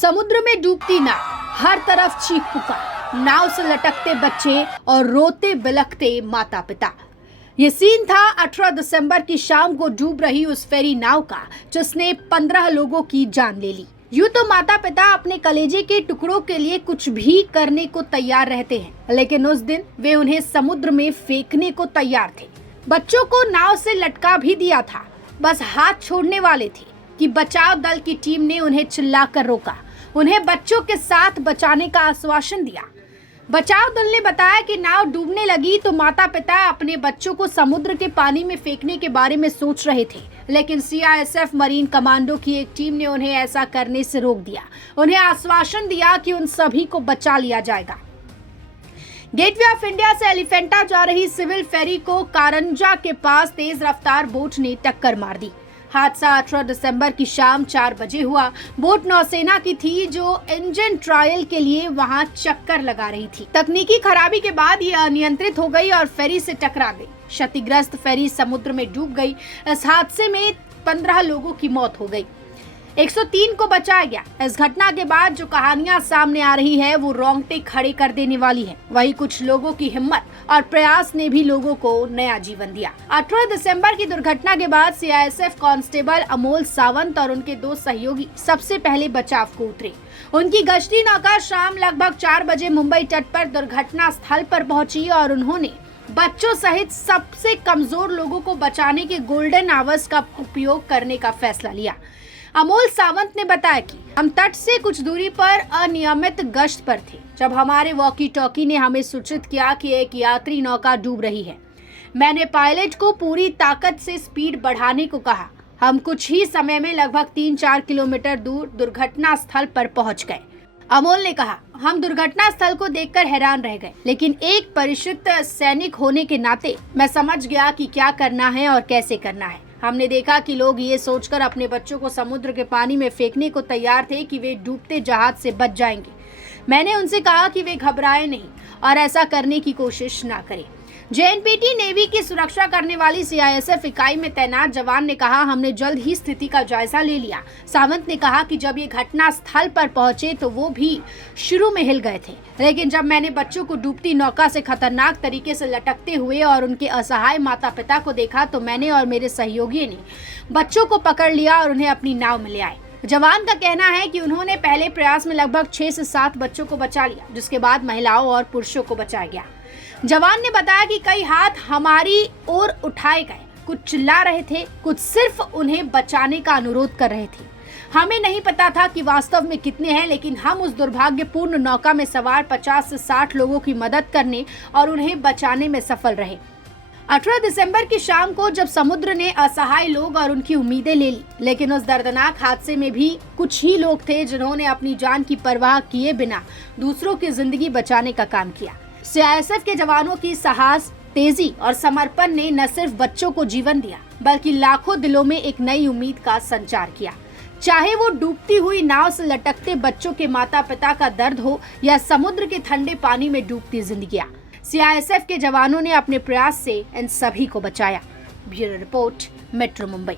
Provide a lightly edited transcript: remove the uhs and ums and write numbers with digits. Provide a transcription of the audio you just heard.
समुद्र में डूबती नाव, हर तरफ चीख पुकार, नाव से लटकते बच्चे और रोते बिलखते माता पिता। ये सीन था 18 दिसंबर की शाम को डूब रही उस फेरी नाव का, जिसने 15 लोगों की जान ले ली। यूं तो माता पिता अपने कलेजे के टुकड़ों के लिए कुछ भी करने को तैयार रहते हैं, लेकिन उस दिन वे उन्हें समुद्र में फेंकने को तैयार थे। बच्चों को नाव से लटका भी दिया था, बस हाथ छोड़ने वाले थे कि बचाव दल की टीम ने उन्हें चिल्लाकर रोका, उन्हें बच्चों के साथ बचाने का आश्वासन दिया। बचाव दल ने बताया कि नाव डूबने लगी तो माता पिता अपने बच्चों को समुद्र के पानी में फेंकने के बारे में सोच रहे थे, लेकिन सीआईएसएफ मरीन कमांडो की एक टीम ने उन्हें ऐसा करने से रोक दिया। उन्हें आश्वासन दिया कि उन सभी को बचा लिया जाएगा। गेटवे ऑफ इंडिया से एलिफेंटा जा रही सिविल फेरी को कारंजा के पास तेज रफ्तार बोट ने टक्कर मार दी। हादसा 18 दिसंबर की शाम 4 बजे हुआ। बोट नौसेना की थी जो इंजन ट्रायल के लिए वहां चक्कर लगा रही थी। तकनीकी खराबी के बाद ये अनियंत्रित हो गई और फेरी से टकरा गई। क्षतिग्रस्त फेरी समुद्र में डूब गई। इस हादसे में 15 लोगों की मौत हो गई, 103 को बचाया गया। इस घटना के बाद जो कहानियां सामने आ रही है वो रोंगटे खड़े कर देने वाली है। वही कुछ लोगों की हिम्मत और प्रयास ने भी लोगों को नया जीवन दिया। 18 दिसंबर की दुर्घटना के बाद सीआईएसएफ कांस्टेबल अमोल सावंत और उनके 2 सहयोगी सबसे पहले बचाव को उतरे। उनकी गश्ती नौका शाम लगभग 4 बजे मुंबई तट पर दुर्घटना स्थल पर पहुंची और उन्होंने बच्चों सहित सबसे कमजोर लोगों को बचाने के गोल्डन आवर्स का उपयोग करने का फैसला लिया। अमोल सावंत ने बताया कि हम तट से कुछ दूरी पर अनियमित गश्त पर थे जब हमारे वॉकी टॉकी ने हमें सूचित किया कि एक यात्री नौका डूब रही है। मैंने पायलट को पूरी ताकत से स्पीड बढ़ाने को कहा। हम कुछ ही समय में लगभग 3-4 किलोमीटर दूर दुर्घटना स्थल पर पहुंच गए। अमोल ने कहा, हम दुर्घटना स्थल को देखकर हैरान रह गए, लेकिन एक परिचित सैनिक होने के नाते मैं समझ गया कि क्या करना है और कैसे करना है। हमने देखा कि लोग ये सोचकर अपने बच्चों को समुद्र के पानी में फेंकने को तैयार थे कि वे डूबते जहाज से बच जाएंगे। मैंने उनसे कहा कि वे घबराएं नहीं और ऐसा करने की कोशिश ना करें। जेएनपीटी नेवी की सुरक्षा करने वाली सीआईएसएफ इकाई में तैनात जवान ने कहा, हमने जल्द ही स्थिति का जायजा ले लिया। सावंत ने कहा कि जब ये घटना स्थल पर पहुंचे तो वो भी शुरू में हिल गए थे, लेकिन जब मैंने बच्चों को डूबती नौका से खतरनाक तरीके से लटकते हुए और उनके असहाय माता पिता को देखा तो मैंने और मेरे सहयोगी ने बच्चों को पकड़ लिया और उन्हें अपनी नाव में ले आए। जवान का कहना है कि उन्होंने पहले प्रयास में लगभग 6 से 7 बच्चों को बचा लिया, जिसके बाद महिलाओं और पुरुषों को बचाया गया। जवान ने बताया कि कई हाथ हमारी ओर उठाए गए, कुछ चिल्ला रहे थे, कुछ सिर्फ उन्हें बचाने का अनुरोध कर रहे थे। हमें नहीं पता था कि वास्तव में कितने हैं, लेकिन हम उस दुर्भाग्यपूर्ण नौका में सवार 50 से 60 लोगों की मदद करने और उन्हें बचाने में सफल रहे। 18 दिसंबर की शाम को जब समुद्र ने असहाय लोग और उनकी उम्मीदें ले ली, लेकिन उस दर्दनाक हादसे में भी कुछ ही लोग थे जिन्होंने अपनी जान की परवाह किए बिना दूसरों की जिंदगी बचाने का काम किया। सीआईएसएफ के जवानों की साहस, तेजी और समर्पण ने न सिर्फ बच्चों को जीवन दिया, बल्कि लाखों दिलों में एक नई उम्मीद का संचार किया। चाहे वो डूबती हुई नाव से लटकते बच्चों के माता पिता का दर्द हो या समुद्र के ठंडे पानी में डूबती जिंदगियां, सीआईएसएफ के जवानों ने अपने प्रयास से इन सभी को बचाया। Bureau report, metro Mumbai.